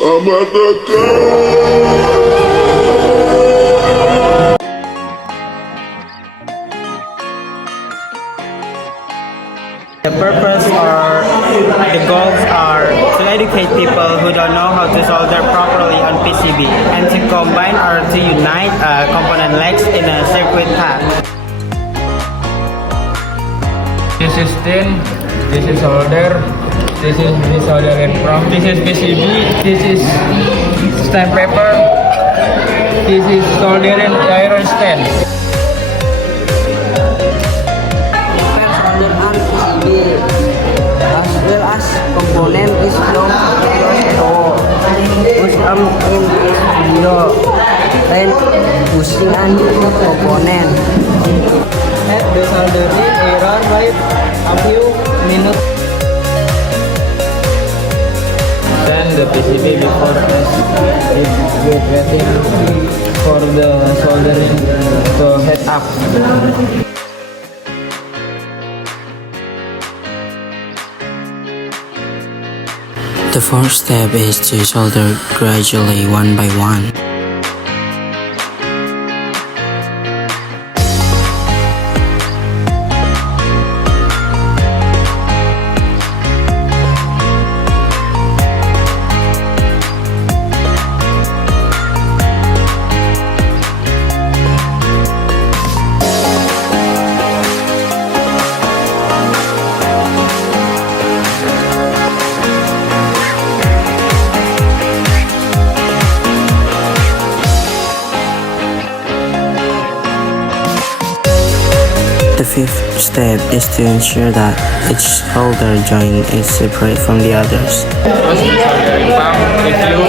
I'm at the The purpose or the goals are to educate people who don't know how to solder properly on PCB and to combine or to unite component legs in a circuit path. This is tin, this is solder, this is soldering from, this is PCB, this is stamp paper, this is soldering iron stand. As well as component is long to push in this video and pushing an component. At the soldering iron by a few minutes. Then the PCB before is waiting for the soldering to heat up. The fourth step is to solder gradually one by one. The fifth step is to ensure that each solder joint is separate from the others. First soldering pump, if you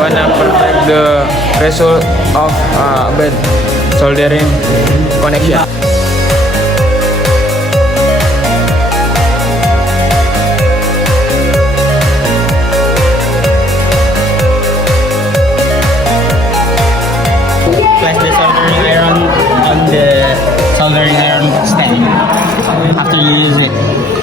wanna perfect the result of bad soldering connection. Place the soldering iron on the soldering iron stand after you use it.